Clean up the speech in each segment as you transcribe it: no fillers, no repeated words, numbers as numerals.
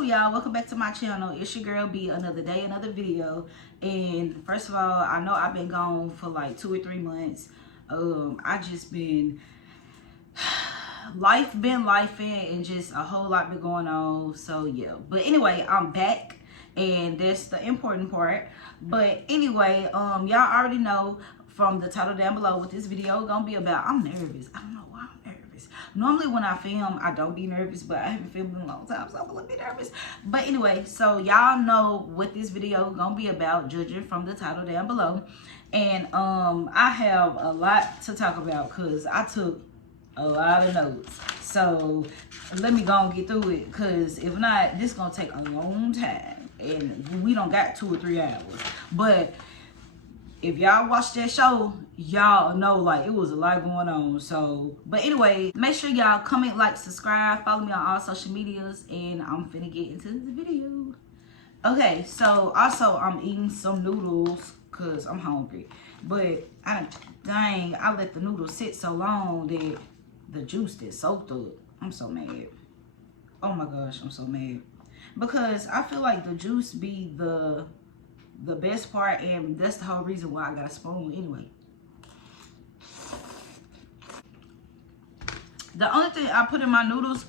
up, y'all? Welcome back to my channel. It's your girl B. Another day, another video. And first of all, I know I've been gone for like 2 or 3 months. I just been lifing and just a whole lot been going on. So yeah, but anyway, I'm back, and that's the important part. But anyway, y'all already know from the title down below what this video gonna be about. I'm nervous. I don't know why I'm nervous. Normally when I film, I don't be nervous, but I haven't filmed in a long time, so I'm a little bit nervous. But anyway, so y'all know what this video gonna be about, judging from the title down below. And I have a lot to talk about because I took a lot of notes. So let me go and get through it, because if not, this gonna take a long time, and we don't got 2 or 3 hours. But if y'all watch that show, y'all know like it was a lot going on. So, but anyway, make sure y'all comment, like, subscribe, follow me on all social medias, and I'm finna get into the video. Okay, so also I'm eating some noodles because I'm hungry. But I let the noodles sit so long that the juice that soaked up. I'm so mad. Oh my gosh, I'm so mad. Because I feel like the juice be the best part, and that's the whole reason why I got a spoon anyway. The only thing I put in my noodles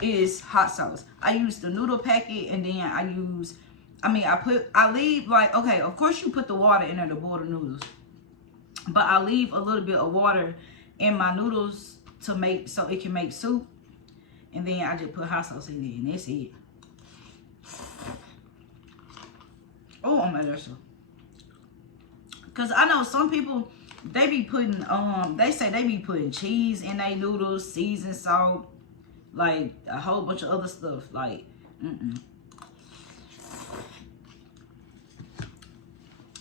is hot sauce. I use the noodle packet, and then I leave, like, okay, of course you put the water in there to boil the noodles, but I leave a little bit of water in my noodles to make, so it can make soup, and then I just put hot sauce in there, and that's it. Oh, I'm at so. Cause I know some people, they be putting they say they be putting cheese in their noodles, seasoned salt, like a whole bunch of other stuff. Like,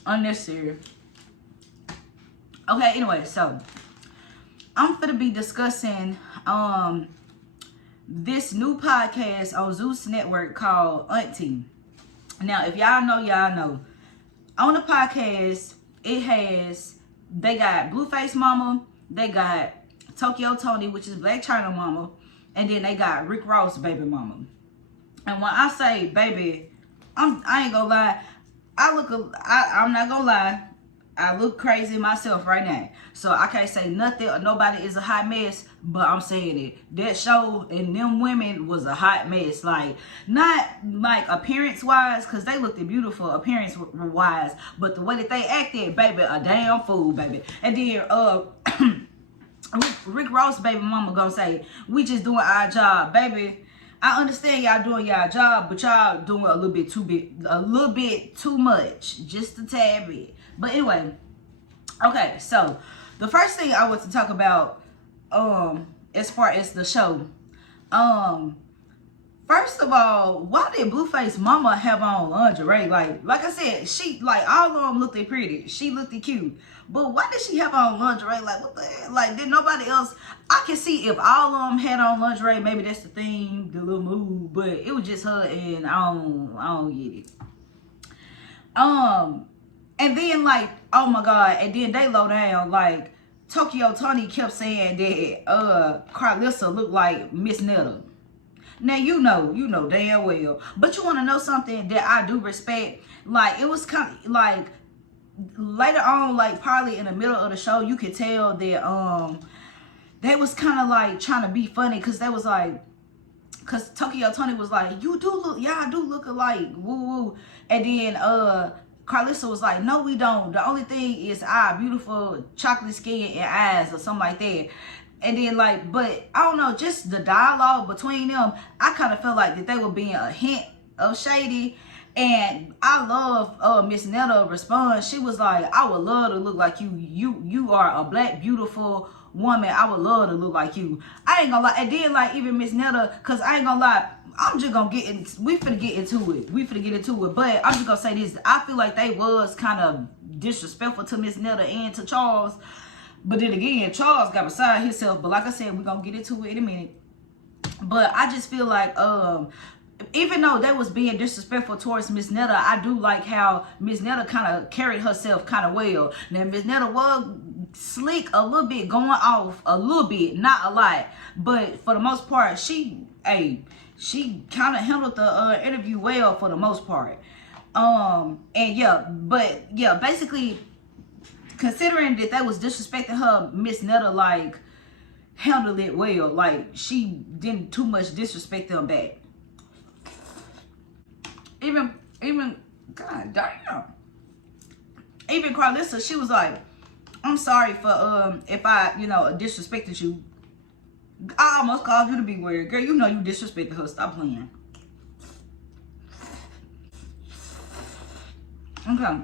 unnecessary. Okay, anyway, so I'm gonna be discussing this new podcast on Zeus Network called Auntie. Now, if y'all know, y'all know. On the podcast, they got Blueface Mama, they got Tokyo Tony, which is Black China Mama, and then they got Rick Ross baby mama. And when I say baby, I ain't gonna lie, I'm not gonna lie, I look crazy myself right now. So I can't say nothing or nobody is a hot mess, but I'm saying it. That show and them women was a hot mess. Like, not like appearance wise, because they looked beautiful appearance wise, but the way that they acted, baby, a damn fool, baby. And then Rick Ross baby mama gonna say, we just doing our job, baby. I understand y'all doing y'all job, but y'all doing a little bit too much, just a tad bit. But anyway, okay, so the first thing I want to talk about, as far as the show, first of all, why did Blueface Mama have on lingerie? Like I said, she, like, all of them looked pretty, she looked cute, but why did she have on lingerie? Like, what the hell? Like, did nobody else? I can see if all of them had on lingerie, maybe that's the thing, the little move, but it was just her, and I don't get it. And then, like, oh my God, and then they low down, like, Tokyo Tony kept saying that Carlissa looked like Miss Netta. Now, you know damn well. But you want to know something that I do respect? Like, it was kind of, like, later on, like, probably in the middle of the show, you could tell that, they was kind of, like, trying to be funny, because they was, like, because Tokyo Tony was like, y'all do look alike, woo-woo. And then, Carlissa was like, no, we don't. The only thing is our beautiful chocolate skin and eyes, or something like that. And then, like, but I don't know, just the dialogue between them, I kind of felt like that they were being a hint of shady. And I love Miss Netta response. She was like, I would love to look like you. You are a black, beautiful woman. I would love to look like you. I ain't gonna lie. And then, like, even Miss Netta, because I ain't gonna lie, I'm just gonna we finna get into it. But I'm just gonna say this. I feel like they was kind of disrespectful to Miss Netta and to Charles. But then again, Charles got beside himself. But like I said, we're gonna get into it in a minute. But I just feel like, even though they was being disrespectful towards Miss Netta, I do like how Miss Netta kind of carried herself kind of well. Now, Miss Netta was slick a little bit, going off a little bit, not a lot. But for the most part, she she kind of handled the interview well for the most part. And yeah, but yeah, basically, considering that they was disrespecting her, Miss Netta like handled it well. Like she didn't too much disrespect them back. Even God damn. Even Carlissa, she was like, I'm sorry for if I, disrespected you. I almost called you to be weird. Girl, you know you disrespected her. Stop playing. Okay.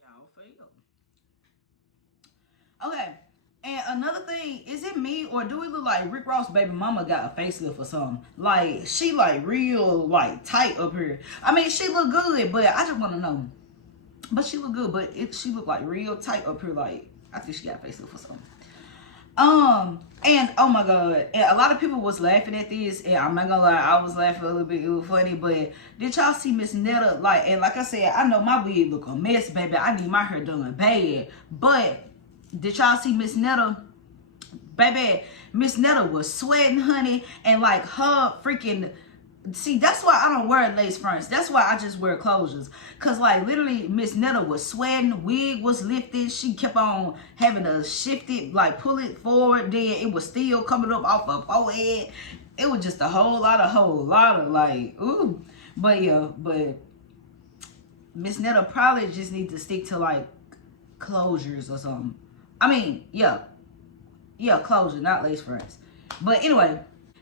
Y'all fail. Okay. And another thing, is it me or do it look like Rick Ross' baby mama got a facelift or something? Like, she like real, like tight up here. I mean, she look good, but I just want to know. But she look good, but she look like real tight up here. Like, I think she got a facelift or something. And oh my god, and a lot of people was laughing at this, and I'm not gonna lie, I was laughing a little bit. It was funny, but did y'all see Miss Netta? Like, and like I said, I know my wig look a mess, baby. I need my hair done bad. But did y'all see Miss Netta? Baby, Miss Netta was sweating, honey, and like her freaking. See, that's why I don't wear lace fronts. That's why I just wear closures. Because, like, literally, Miss Netta was sweating. Wig was lifted. She kept on having to shift it, like, pull it forward. Then it was still coming up off her forehead. It was just a whole lot of, like, ooh. But, yeah, but Miss Netta probably just need to stick to, like, closures or something. I mean, yeah. Yeah, closure, not lace fronts. But, anyway,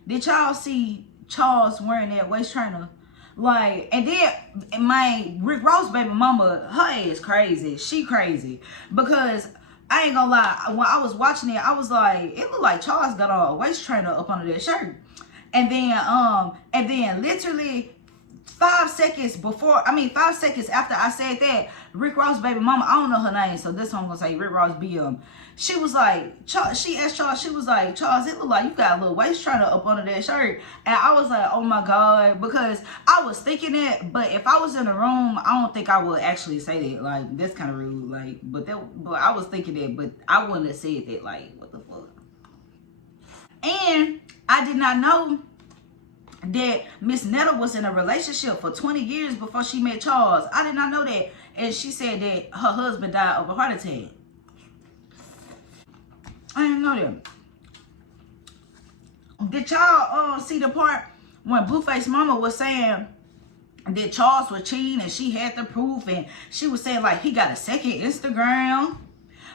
did y'all see Charles wearing that waist trainer? Like, and then my Rick Ross baby mama, her ass crazy. She crazy. Because I ain't gonna lie, when I was watching it, I was like, it looked like Charles got on a waist trainer up under that shirt. And then literally 5 seconds after I said that, Rick Ross baby mama, I don't know her name, so this one I'm gonna say Rick Ross BM. She was like, she asked Charles, she was like, Charles, it look like you got a little waist trainer up under that shirt. And I was like, oh my God, because I was thinking it, but if I was in the room, I don't think I would actually say that. Like, that's kind of rude. Like, but I was thinking that, but I wouldn't have said that. Like, what the fuck? And I did not know that Miss Netta was in a relationship for 20 years before she met Charles. I did not know that. And she said that her husband died of a heart attack. I didn't know that. Did y'all see the part when Blueface Mama was saying that Charles was cheating and she had the proof, and she was saying like he got a second Instagram?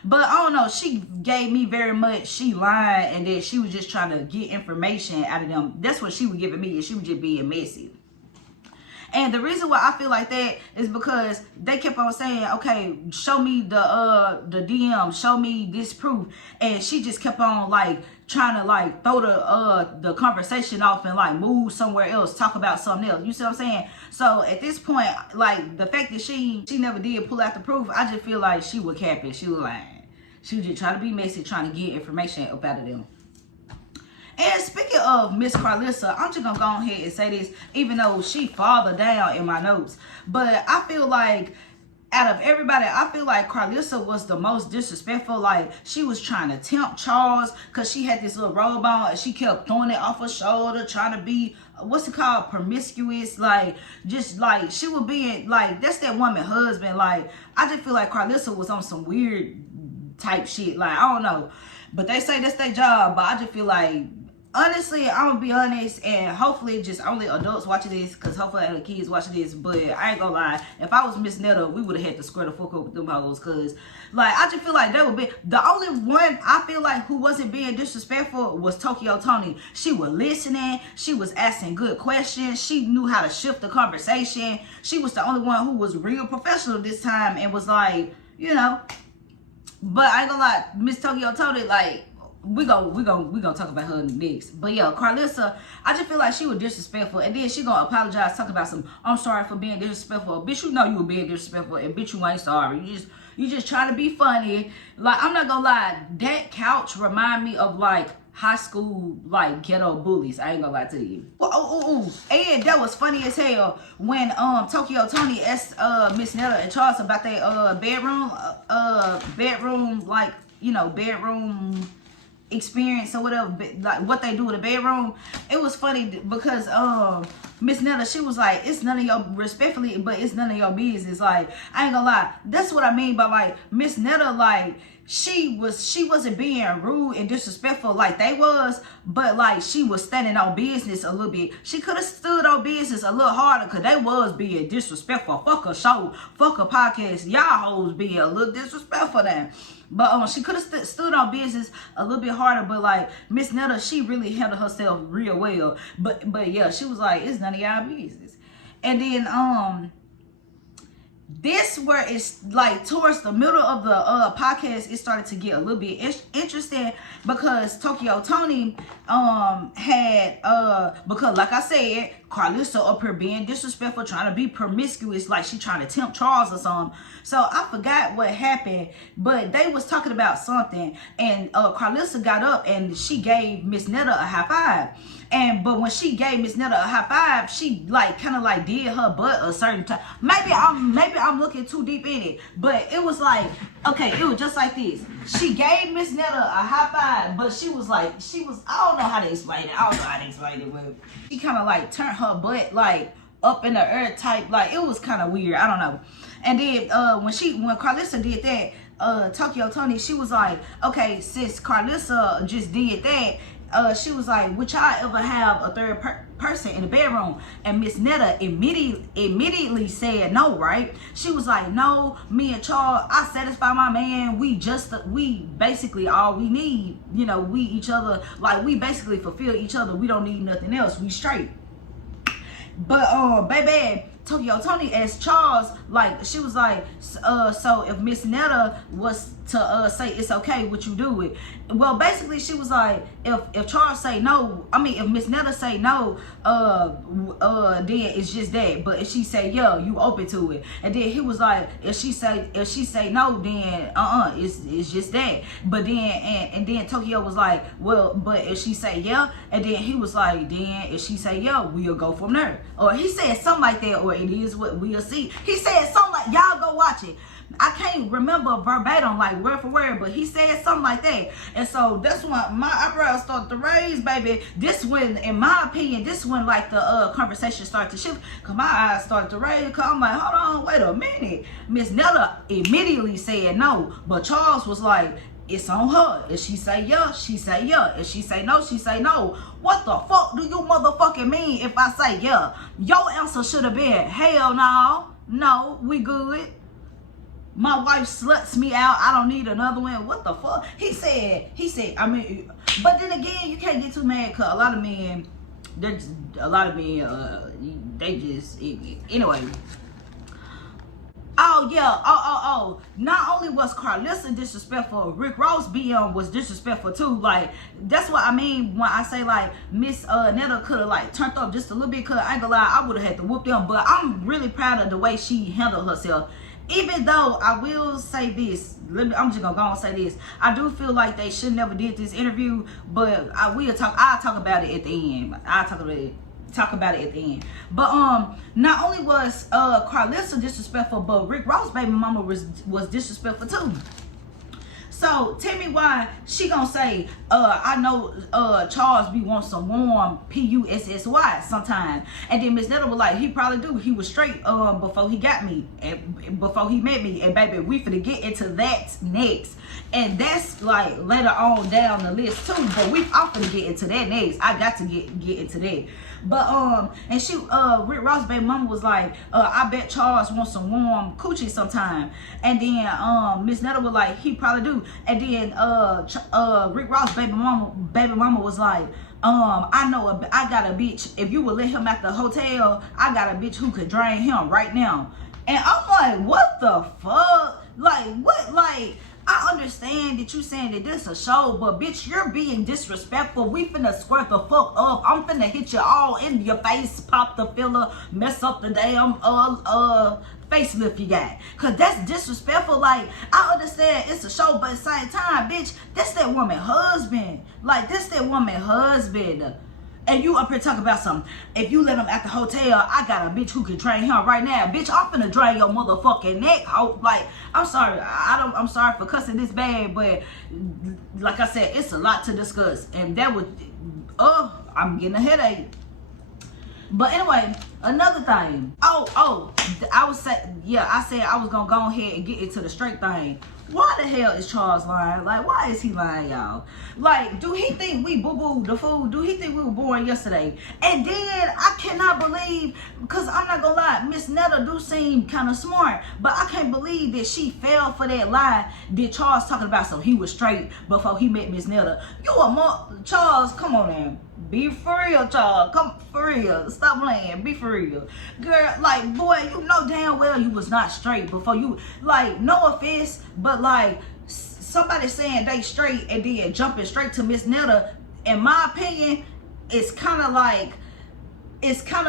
But I don't know, she gave me very much she lied and that she was just trying to get information out of them. That's what she was giving me, and she was just being messy. And the reason why I feel like that is because they kept on saying, okay, show me the DM, show me this proof. And she just kept on like trying to like throw the conversation off and like move somewhere else, talk about something else. You see what I'm saying? So at this point, like the fact that she never did pull out the proof, I just feel like she was capping. She was lying. She was just trying to be messy, trying to get information up out of them. And speaking of Miss Carlissa, I'm just gonna go ahead and say this, even though she farther down in my notes. But I feel like out of everybody, I feel like Carlissa was the most disrespectful. Like, she was trying to tempt Charles because she had this little robe on and she kept throwing it off her shoulder, trying to be, what's it called, promiscuous. Like, just like, she was being, like, that's that woman husband. Like, I just feel like Carlissa was on some weird type shit. Like, I don't know. But they say that's their job, but I just feel like, honestly, I'm gonna be honest, and hopefully just only adults watching this, because hopefully the kids watching this, but I ain't gonna lie, if I was Miss Netta, we would have had to square the fuck up with them hoes, because, like, I just feel like they would be, the only one I feel like who wasn't being disrespectful was Tokyo Toni. She was listening, she was asking good questions, she knew how to shift the conversation, she was the only one who was real professional this time, and was like, you know, but I ain't gonna lie, Miss Tokyo Toni, like, we gonna talk about her next. But yeah, Carlissa, I just feel like she was disrespectful, and then she gonna apologize, talk about some, I'm sorry for being disrespectful. Bitch, you know you were being disrespectful, and bitch, you ain't sorry. You just trying to be funny. Like, I'm not gonna lie, that couch remind me of like high school, like ghetto bullies. I ain't gonna lie to you. And that was funny as hell when Tokyo Toni asked Miss Netta and Charles about their bedroom, like, you know, bedroom experience or whatever, like what they do in the bedroom. It was funny because Miss Netta, she was like, it's none of your, respectfully, but it's none of your business. Like, I ain't gonna lie, that's what I mean by like Miss Netta, like she wasn't being rude and disrespectful like they was, but like she was standing on business a little bit. She could have stood on business a little harder because they was being disrespectful. Fuck a show, fuck a podcast, y'all hoes being a little disrespectful then. But she could have stood on business a little bit harder. But like Miss Netta, she really handled herself real well. But yeah, she was like, it's none of y'all business. And then this where it's like towards the middle of the podcast, it started to get a little bit interesting because Tokyo Tony had because like I said, Carlissa up here being disrespectful, trying to be promiscuous, like she trying to tempt Charles or something. So I forgot what happened, but they was talking about something, and Carlissa got up and she gave Miss Netta a high five. But when she gave Miss Netta a high five, she like kind of like did her butt a certain time. Maybe I'm looking too deep in it, but it was like, okay, it was just like this. She gave Miss Netta a high five, but she was I don't know how to explain it. But she kind of like turned her butt like up in the air type, like it was kind of weird. I don't know. And then when Carlissa did that, Tokyo Tony, she was like, okay, since Carlissa just did that, she was like, would y'all ever have a third person in the bedroom? And Miss Netta immediately said no, right? She was like, no, me and Charles, I satisfy my man. We basically all we need, you know, we each other, like we basically fulfill each other. We don't need nothing else. We straight. But baby, Tokyo Tony asked Charles, like, she was like, so if Miss Netta was to say it's okay, would you do it? Well, basically she was like, if Charles say no, I mean if Miss Netta say no, then it's just that. But if she say yeah, you open to it. And then he was like, if she say no, then it's just that. But then and then Tokyo was like, well, but if she say yeah, and then he was like, then if she say yeah, we'll go from there. Or he said something like that, or it is what we'll see. He said something like, y'all go watch it. I can't remember verbatim, like word for word, but he said something like that. And so that's when my eyebrows started to raise, baby. This when, in my opinion, this when like the conversation started to shift, because my eyes started to raise, because I'm like, hold on, wait a minute. Miss Netta immediately said no, but Charles was like, it's on her. If she say yeah, she say yeah. If she say no, she say no. What the fuck do you motherfucking mean if I say yeah? Your answer should have been, hell no. No, we good. My wife sluts me out. I don't need another one. What the fuck? He said, I mean, but then again, you can't get too mad because a lot of men, they just, anyway. Oh, yeah. Not only was Carlissa disrespectful, Rick Ross BM was disrespectful too. Like, that's what I mean when I say, like, Miss Netta could have, like, turned up just a little bit. Because I ain't gonna lie, I would have had to whoop them. But I'm really proud of the way she handled herself. Even though I will say this, I'm just gonna go and say this. I do feel like they should never did this interview, but I'll talk about it at the end. I'll talk about it at the end. But not only was Carlissa disrespectful, but Rick Ross' baby mama was disrespectful too. So tell me why she gonna say, I know Charles be want some warm PUSSY sometime. And then Miss Netta was like, he probably do. He was straight before he got me, and before he met me. And baby, we finna get into that next. And that's like later on down the list too. But I'm finna get into that next. I got to get into that. But and she Rick Ross' baby mama was like, I bet Charles wants some warm coochie sometime. And then Miss Netta was like, he probably do. And then Rick Ross' baby mama was like, I know I got a bitch. If you would let him at the hotel, I got a bitch who could drain him right now. And I'm like, what the fuck? Like, what? Like, I understand that you saying that this a show, but bitch, you're being disrespectful. We finna squirt the fuck up. I'm finna hit you all in your face, pop the filler, mess up the damn facelift you got. Cause that's disrespectful. Like, I understand it's a show, but at the same time, bitch, that's that woman husband. Like, that's that woman husband. And you up here talking about something. If you let him at the hotel, I got a bitch who can train him right now. Bitch, I'm finna drain your motherfucking neck out. Like, I'm sorry. I'm sorry for cussing this bad, but like I said, it's a lot to discuss. And that would, I'm getting a headache. But anyway, another thing. I said I was gonna go ahead and get into the straight thing. Why the hell is Charles lying? Like, why is he lying, y'all? Like, do he think we boo-booed the food? Do he think we were born yesterday? And then, I cannot believe, because I'm not gonna lie, Miss Netta do seem kind of smart, but I can't believe that she fell for that lie that Charles talking about so he was straight before he met Miss Netta. Charles, come on now. Be for real, Charles. Come for real. Stop playing. Be for real. Girl, like, boy, you know damn well you was not straight before you, like, no offense, but like, somebody saying they straight and then jumping straight to Miss Netta, in my opinion, it's kind of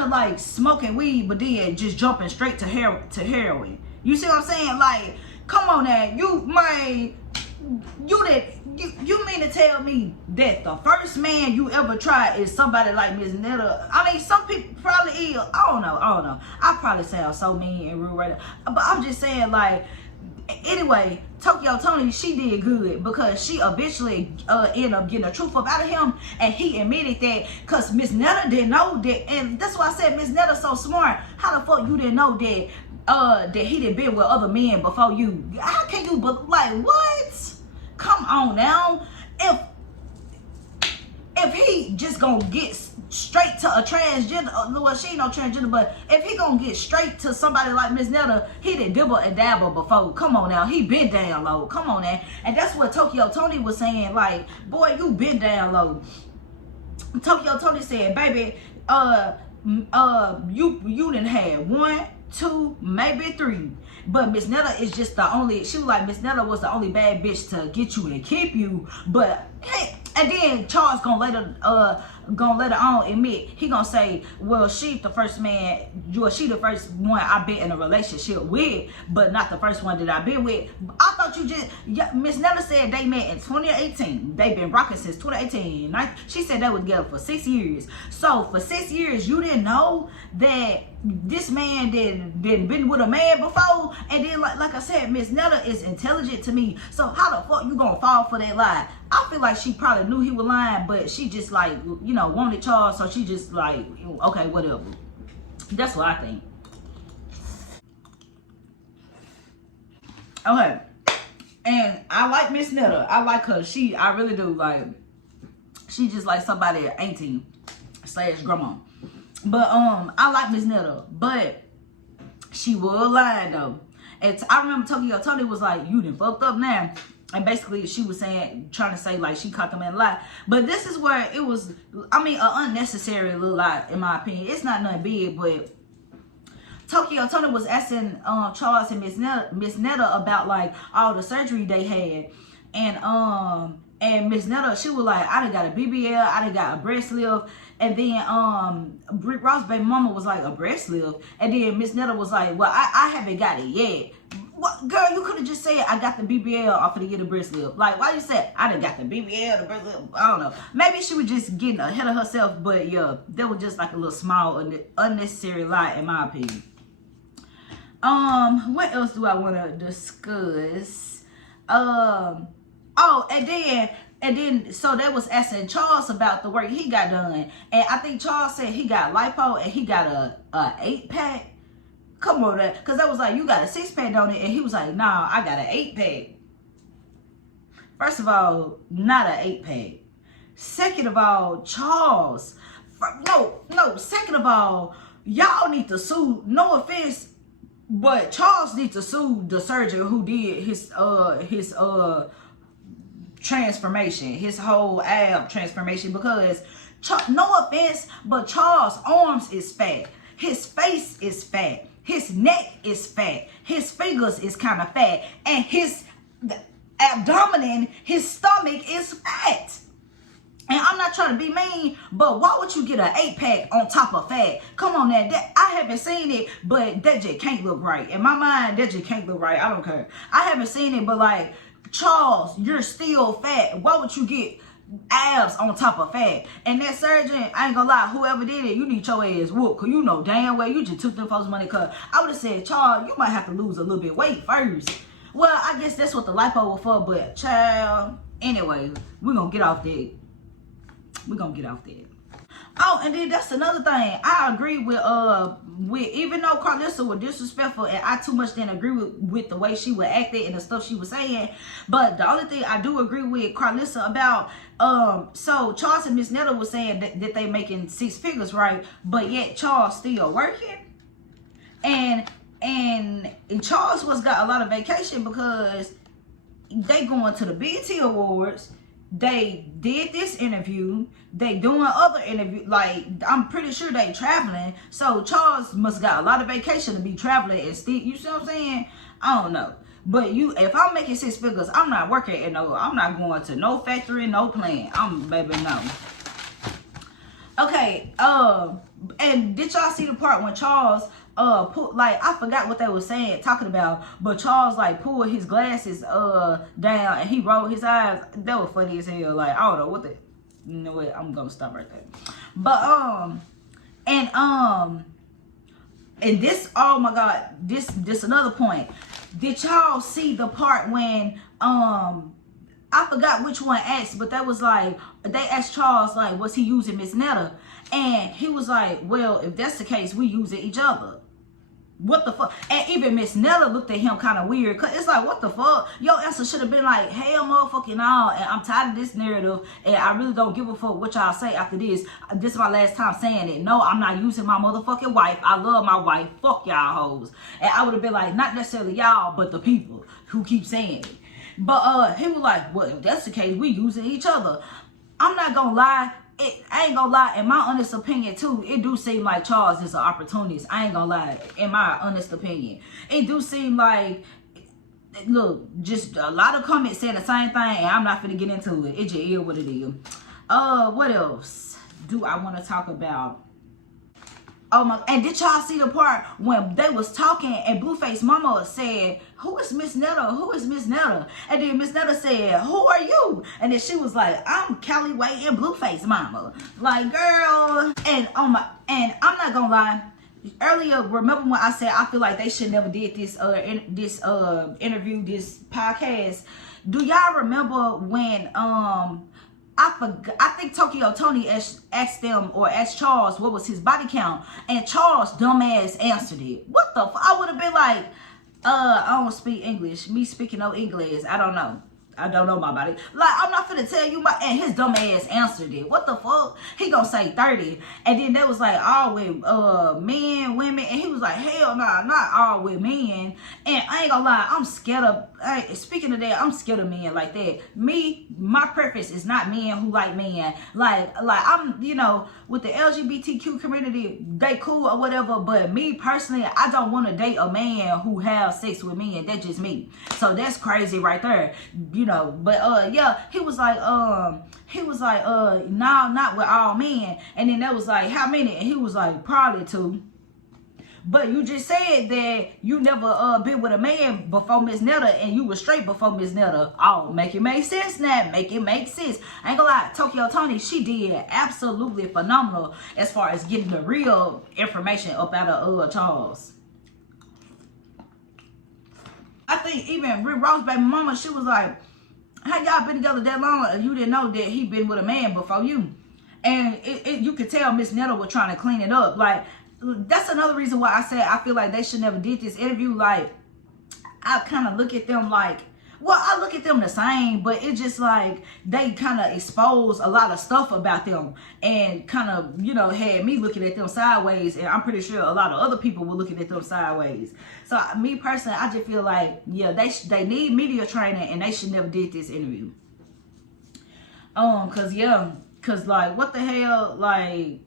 like smoking weed, but then just jumping straight to heroin. You see what I'm saying? Like, come on now. You mean to tell me that the first man you ever tried is somebody like Miss Netta? I mean, some people probably is. I don't know. I probably sound so mean and rude right now. But I'm just saying, like, anyway, Tokyo Tony, she did good because she eventually ended up getting the truth up out of him, and he admitted that because Miss Netta didn't know that, and that's why I said Miss Netta's so smart. How the fuck you didn't know that he done been with other men before you? How can you, like, what? Come on now. If he just gonna get straight to a transgender, well, she ain't no transgender, but if he gonna get straight to somebody like Miss Netta, he done dibble and dabble before. Come on now, he been down low. Come on now. And that's what Tokyo Tony was saying, like, boy, you been down low. Tokyo Tony said, baby, you done had 1, 2, maybe 3. But Miss Netta is just the only, she was like, Miss Netta was the only bad bitch to get you and keep you. But hey, and then Charles gonna later on admit, he gonna say, well, she the first one I been in a relationship with, but not the first one that I been with. I thought you just, Miss Netta said they met in 2018. They been rocking since 2018. She said they were together for 6 years. So for 6 years, you didn't know that this man didn't been with a man before. And then like I said, Miss Netta is intelligent to me. So how the fuck you gonna fall for that lie? I feel like she probably knew he was lying, but she just, like, you know, wanted Charles, so she just like, okay, whatever. That's what I think. Okay. And I like Miss Netta. I like her. I really do. Like, she just like somebody auntie / grandma. But I like Miss Netta, but she was lying though. And I remember Tokyo Tony was like, you done fucked up now. And basically she was saying, trying to say like she caught them in a lie. But this is where it was, I mean, an unnecessary little lie, in my opinion. It's not nothing big, but Tokyo Tony was asking Charles and Miss Netta about like all the surgery they had. And Miss Netta, she was like, I done got a BBL, I done got a breast lift. And then Brick Ross' baby mama was like, a breast lift. And then Miss Netta was like, well, I haven't got it yet. What, girl, you could have just said, I got the BBL, I'm finna get a breast lift. Like, why you said, I done got the BBL, the breast lift? I don't know. Maybe she was just getting ahead of herself, but yeah, that was just like a little small, unnecessary lie, in my opinion. What else do I want to discuss? And then, so they was asking Charles about the work he got done. And I think Charles said he got lipo and he got a 8-pack. Come on, because that was like, you got a 6-pack on it. And he was like, nah, I got an 8-pack. First of all, not an 8-pack. Second of all, Charles. Second of all, y'all need to sue, no offense, but Charles needs to sue the surgeon who did his transformation, his whole ab transformation, because no offense, but Charles' arms is fat, his face is fat, his neck is fat, his fingers is kind of fat, and his abdomen, his stomach is fat. And I'm not trying to be mean, but why would you get an 8-pack on top of fat? Come on now, I haven't seen it, but that just can't look right. In my mind, that just can't look right. I don't care. I haven't seen it, but like, Charles, you're still fat. Why would you get abs on top of fat. And that surgeon, I ain't gonna lie, whoever did it, you need your ass whooped. Cause you know damn well you just took them folks' money. Cause I would have said, Charles, you might have to lose a little bit weight first. Well, I guess that's what the lipo was for, but child, anyway, we're gonna get off that. We're gonna get off that. Oh, and then that's another thing. I agree with even though Carlissa was disrespectful and I too much didn't agree with the way she was acting and the stuff she was saying. But the only thing I do agree with Carlissa about, so Charles and Miss Netta was saying that they making 6 figures, right? But yet Charles still working. And Charles was got a lot of vacation because they going to the BET Awards. They did this interview. They doing other interviews. Like, I'm pretty sure they traveling. So Charles must got a lot of vacation to be traveling and still, you see what I'm saying? I don't know. But if I'm making 6 figures, I'm not working at I'm not going to no factory, no plant. Baby, no. Okay, and did y'all see the part when Charles put, like, I forgot what they were saying, talking about, but Charles like pulled his glasses down and he rolled his eyes. That was funny as hell. Like, I don't know what you know what, I'm gonna stop right there. But and this, oh my god, this another point. Did y'all see the part when I forgot which one asked, but that was like, they asked Charles, like, was he using Miss Netta? And he was like, well, if that's the case, we using each other. What the fuck? And even Miss Netta looked at him kind of weird. Cause it's like, what the fuck? Your answer should have been like, hell motherfucking all. And I'm tired of this narrative. And I really don't give a fuck what y'all say after this. This is my last time saying it. No, I'm not using my motherfucking wife. I love my wife. Fuck y'all hoes. And I would have been like, not necessarily y'all, but the people who keep saying it. But he was like, well, if that's the case, we using each other. I'm not gonna lie. I ain't gonna lie, in my honest opinion too, it do seem like Charles is an opportunist. I ain't gonna lie, in my honest opinion. It do seem like, look, just a lot of comments saying the same thing, and I'm not finna get into it. It just is what it is. What else do I want to talk about? Oh my, and did y'all see the part when they was talking and Blueface Mama said, who is Miss Netta? Who is Miss Netta? And then Miss Netta said, who are you? And then she was like, I'm Kelly Way and Blueface Mama. Like, girl. And I'm not gonna lie. Earlier, remember when I said I feel like they should never did this interview, this podcast? Do y'all remember when I think Tokyo Tony asked them, or asked Charles what was his body count, and Charles dumbass answered it. What the fuck? I would have been like, I don't speak English. Me speaking no English. I don't know. I don't know my body. Like, I'm not finna tell you my, and his dumb ass answered it. What the fuck? He gonna say 30. And then they was like, all with men, women. And he was like, hell nah, not all with men. And I ain't gonna lie, I'm scared of, speaking of that, I'm scared of men like that. Me, my preference is not men who like men. Like I'm, you know, with the LGBTQ community, they cool or whatever. But me personally, I don't want to date a man who has sex with men. That's just me. So that's crazy right there. You know, but yeah, he was like, no, not with all men. And then that was like, how many? And he was like, probably 2. But you just said that you never been with a man before Miss Netta, and you were straight before Miss Netta. Oh, make it make sense now. Make it make sense. I ain't gonna lie, Tokyo Tony, she did absolutely phenomenal as far as getting the real information up out of Charles. I think even Rick Ross' baby mama, she was like, how y'all been together that long and you didn't know that he been with a man before you? And you could tell Miss Netta was trying to clean it up. Like, that's another reason why I said I feel like they should never did this interview. Like, I kind of look at them like, well, I look at them the same, but it's just like they kind of expose a lot of stuff about them and kind of, you know, had me looking at them sideways, and I'm pretty sure a lot of other people were looking at them sideways. So me personally, I just feel like, yeah, they need media training, and they should never did this interview. Cause like, what the hell, like,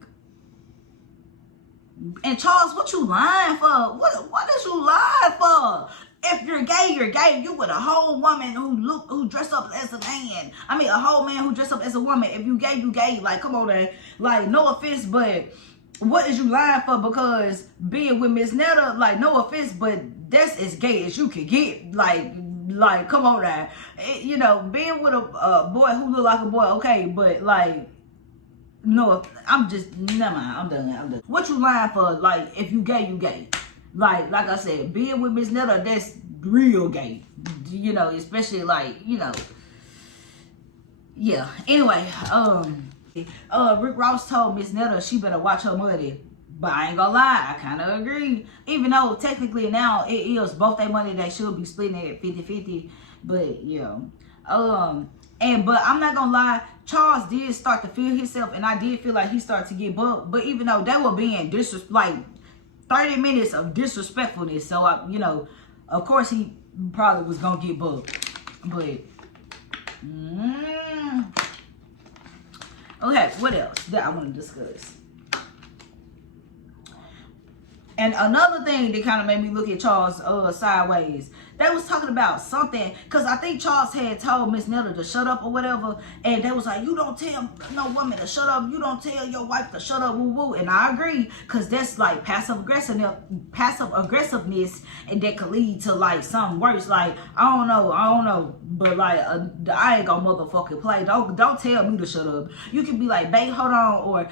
and Charles, what you lying for? What is you lying for? If you're gay, you're gay. You with a whole woman who dress up as a man. I mean, a whole man who dress up as a woman. If you gay, you gay. Like, come on, man. Like, no offense, but what is you lying for? Because being with Miss Netta, like, no offense, but that's as gay as you could get. Like, Like, come on now. You know, being with a boy who look like a boy, okay, but like, no, I'm just, never mind, I'm done. What you lying for? Like, if you gay, you gay. Like I said, being with Miss Netta, that's real gay. You know, especially like, you know, yeah. Anyway, Rick Ross told Miss Netta she better watch her money. But I ain't gonna lie, I kind of agree. Even though technically now it is both their money, they should be splitting it at 50-50. But yeah, but I'm not gonna lie, Charles did start to feel himself, and I did feel like he started to get bumped. But even though they were being like 30 minutes of disrespectfulness, so you know, of course he probably was gonna get bumped. But okay, what else that I want to discuss? And another thing that kind of made me look at Charles sideways, they was talking about something, because I think Charles had told Miss Netta to shut up or whatever, and they was like, you don't tell no woman to shut up, you don't tell your wife to shut up, woo woo. And I agree, because that's like passive aggressiveness, and that could lead to like something worse. Like, I don't know, but like I ain't gonna motherfucking play. Don't tell me to shut up. You can be like, babe, hold on, or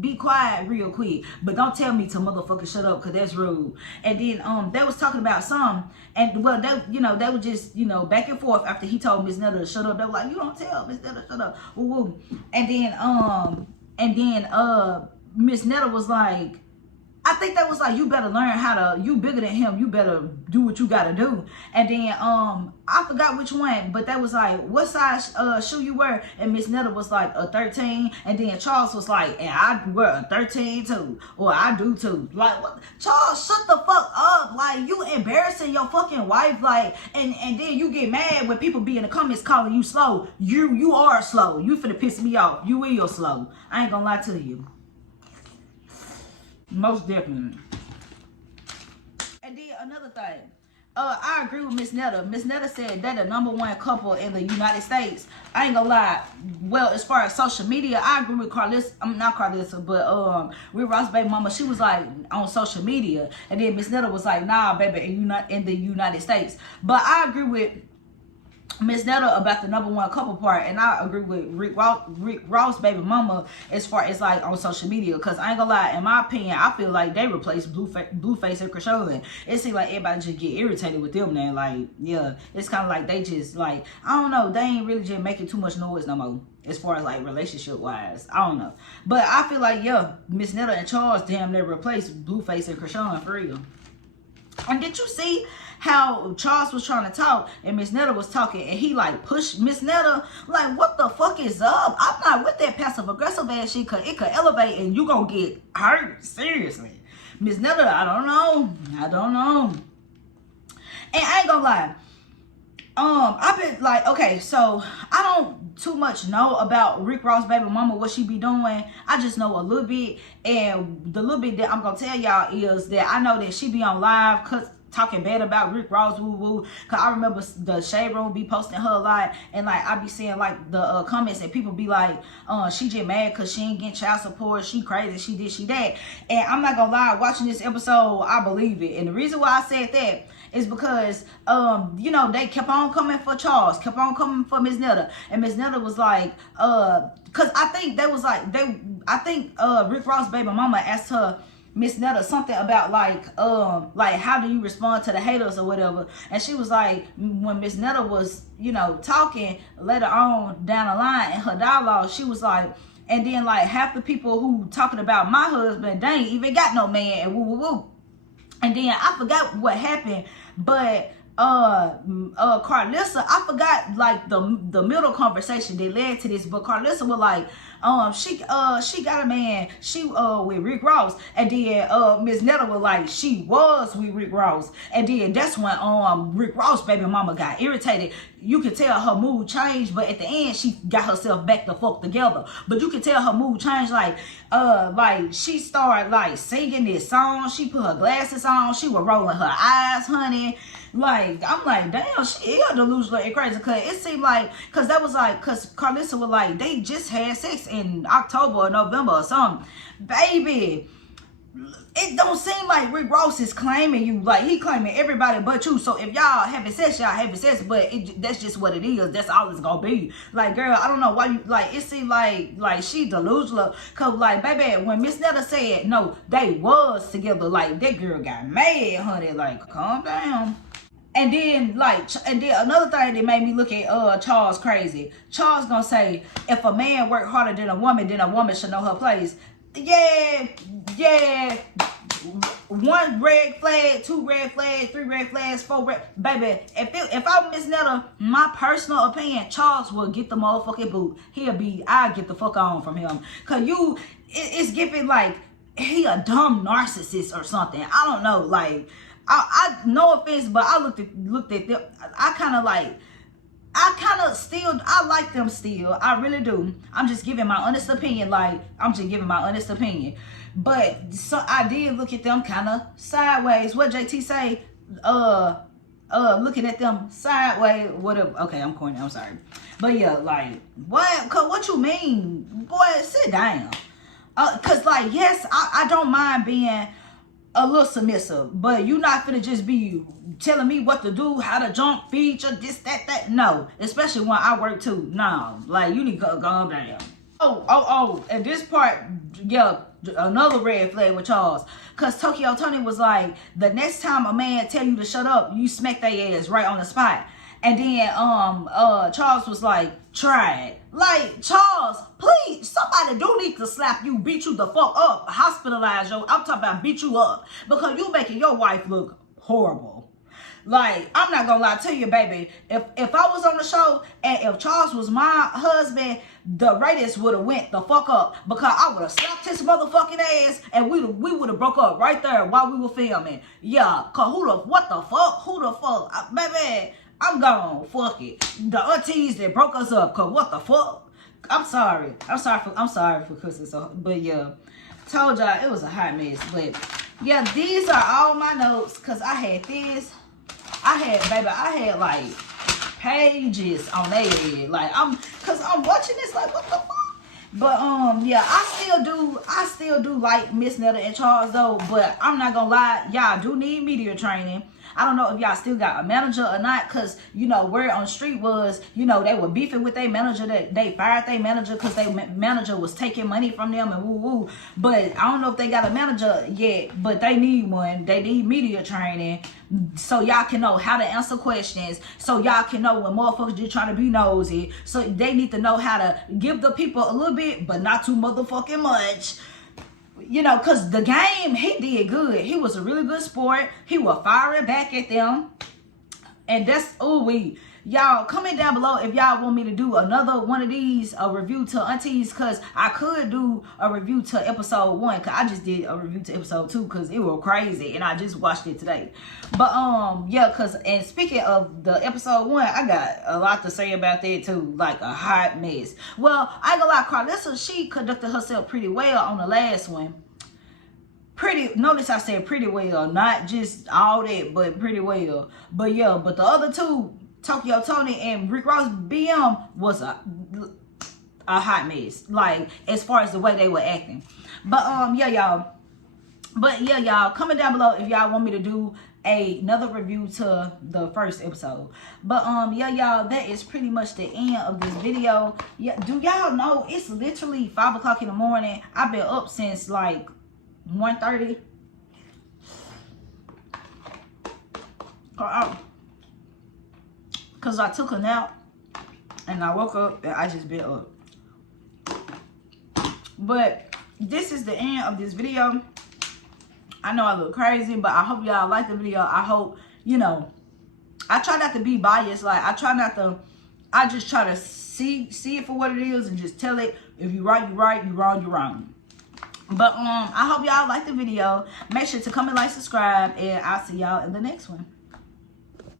be quiet real quick, but don't tell me to motherfucking shut up, because that's rude. And then they was talking about some, and well, they were just, you know, back and forth after he told Miss Netta to shut up. They were like, you don't tell Miss Netta to shut up, woo woo. And then Miss Netta was like, I think that was like, you better learn how to, you bigger than him, you better do what you gotta do. And then I forgot which one, but that was like, what size shoe you wear? And Miss Netta was like a 13, and then Charles was like, and I wear a 13 too, or I do too. Like, what? Charles, shut the fuck up. Like, you embarrassing your fucking wife, like, and then you get mad when people be in the comments calling you slow. You are slow. You finna piss me off. You will slow. I ain't gonna lie to you. Most definitely. And then another thing, I agree with Miss Netta. Miss Netta said they're the #1 couple in the United States. I ain't gonna lie. Well, as far as social media, I agree with Carlissa. Not Carlissa, but with Ross' baby mama. She was like on social media, and then Miss Netta was like, nah, baby, in the United States. But I agree with Miss Netta about the #1 couple part, and I agree with Rick Ross' baby mama as far as like on social media, because I ain't gonna lie, in my opinion, I feel like they replaced Blueface and Krishan. It seems like everybody just get irritated with them now. Like, yeah, it's kind of like they just like, I don't know, they ain't really just making too much noise no more as far as like relationship wise. I don't know, but I feel like, yeah, Miss Netta and Charles damn near replaced Blueface and Krishan for real. And did you see how Charles was trying to talk and Miss Netta was talking, and he like pushed Miss Netta? Like, what the fuck is up? I'm not with that passive aggressive ass shit, cause it could elevate and you gonna get hurt. Seriously. Miss Netta, I don't know. And I ain't gonna lie, I've been like, okay, so I don't too much know about Rick Ross' baby mama, what she be doing. I just know a little bit, and the little bit that I'm gonna tell y'all is that I know that she be on live talking bad about Rick Ross, woo woo. Cause I remember the Shade Room be posting her a lot, and like I be seeing like the comments, and people be like, she just mad cause she ain't getting child support, she crazy, she this, she that. And I'm not gonna lie, watching this episode, I believe it. And the reason why I said that is because you know, they kept on coming for Charles, kept on coming for Miss Netta, and Miss Netta was like, cause I think they was like, Rick Ross' baby mama asked her, Miss Netta, something about like how do you respond to the haters or whatever. And she was like, when Miss Netta was, you know, talking later on down the line in her dialogue, she was like, and then like half the people who talking about my husband, they ain't even got no man, and woo woo woo. And then I forgot what happened, but Carlissa, I forgot like the middle conversation that led to this, but Carlissa was like, she got a man, she with Rick Ross, and then Miss Netta was like, she was with Rick Ross, and then that's when Rick Ross' baby mama got irritated. You could tell her mood changed, but at the end she got herself back the fuck together. But you could tell her mood changed, like she started like singing this song, she put her glasses on, she was rolling her eyes, honey. Like, I'm like, damn, she is delusional and crazy. Cause it seemed like, cause that was like, cause Carlissa was like, they just had sex in October or November or something. Baby, it don't seem like Rick Ross is claiming you. Like, he claiming everybody but you. So if y'all having sex, y'all having sex, but that's just what it is. That's all it's gonna be. Like, girl, I don't know why you, like, it seems like she delusional. Cause, like, baby, when Miss Netta said, no, they was together, like, that girl got mad, honey. Like, calm down. And then, another thing that made me look at Charles crazy. Charles gonna say, if a man work harder than a woman should know her place. Yeah. One red flag, 2 red flags, 3 red flags, 4 red. Baby, if I'm Miss Netta, my personal opinion, Charles will get the motherfucking boot. I'll get the fuck on from him. Cause it's giving like he a dumb narcissist or something. I don't know. Like, I no offense, but I looked at them. I like them still. I really do. I'm just giving my honest opinion. But so I did look at them kind of sideways. What JT say? Looking at them sideways. Whatever. Okay, I'm corny. I'm sorry. But yeah, like, what you mean? Boy, sit down. Cause like, yes, I don't mind being a little submissive, but you not finna just be telling me what to do, how to jump, feature, this, that. No, especially when I work too. No, like, you need to go down. Oh, and this part, yeah, another red flag with Charles. Cause Tokyo Tony was like, the next time a man tell you to shut up, you smack their ass right on the spot. And then Charles was like, try it. Like, Charles, please, somebody do need to slap you, beat you the fuck up, hospitalize you. I'm talking about beat you up. Because you making your wife look horrible. Like, I'm not gonna lie to you, baby. If I was on the show and if Charles was my husband, the ratings would have went the fuck up. Because I would have slapped his motherfucking ass and we would have broke up right there while we were filming. Yeah, cause what the fuck? Baby, I'm gone. Fuck it. The aunties that broke us up. Cause what the fuck? I'm sorry for cussing. So, but yeah, told y'all it was a hot mess. But yeah, these are all my notes. Cause I had this. I had like pages on their head. Like, cause I'm watching this like, what the fuck? But yeah, I still do like Miss Netta and Charles though. But I'm not gonna lie, y'all do need media training. I don't know if y'all still got a manager or not, because, you know, word on the street was, you know, they were beefing with their manager, that they fired their manager because their manager was taking money from them and woo-woo. But I don't know if they got a manager yet, but they need one. They need media training so y'all can know how to answer questions, so y'all can know when motherfuckers just trying to be nosy. So they need to know how to give the people a little bit, but not too motherfucking much. You know, because the game, he did good. He was a really good sport. He was firing back at them. And that's, y'all, comment down below if y'all want me to do another one of these, a review to aunties, because I could do a review to episode 1, because I just did a review to episode 2, because it was crazy, and I just watched it today. But, yeah, and speaking of the episode 1, I got a lot to say about that, too, like a hot mess. Well, I ain't gonna lie, Carlissa, she conducted herself pretty well on the last one. Notice I said pretty well, not just all that, but pretty well. But yeah, but the other two, Tokyo Tony and Rick Ross BM, was a hot mess. Like, as far as the way they were acting. But yeah, y'all, comment down below if y'all want me to do another review to the first episode. But yeah, y'all, that is pretty much the end of this video. Yeah, do y'all know it's literally 5 o'clock in the morning? I've been up since like 1:30. Because I took a nap and I woke up and I just been up. But this is the end of this video. I know I look crazy, but I hope y'all like the video. I hope, you know, I try not to be biased. Like, I just try to see it for what it is and just tell it. If you right, you right. You wrong, you wrong. But I hope y'all like the video. Make sure to comment, like, subscribe, and I'll see y'all in the next one.